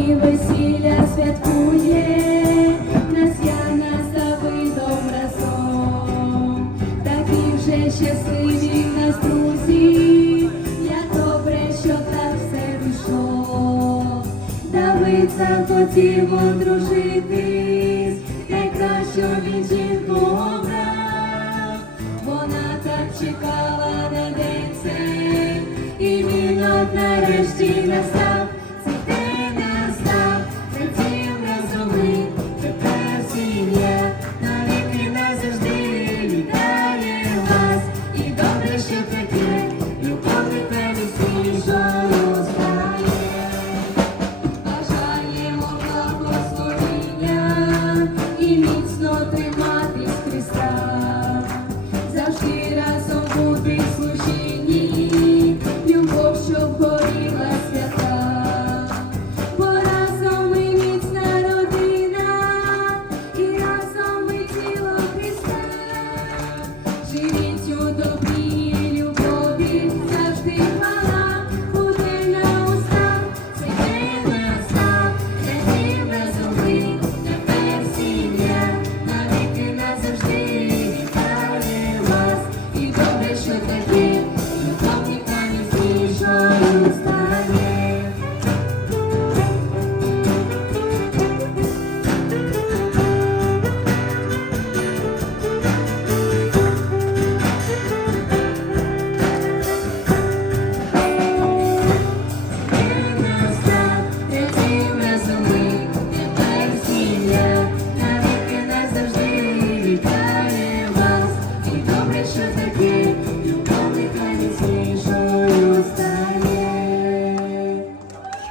сьогодні весілля святкує, нас Яна з Давидом разом, такі вже щасливі в нас друзі, як добре, що так все вийшло. Давид захотів одружитись, найкращу він жінку обрав, вона так чекала на день цей, і він от нарешті настав.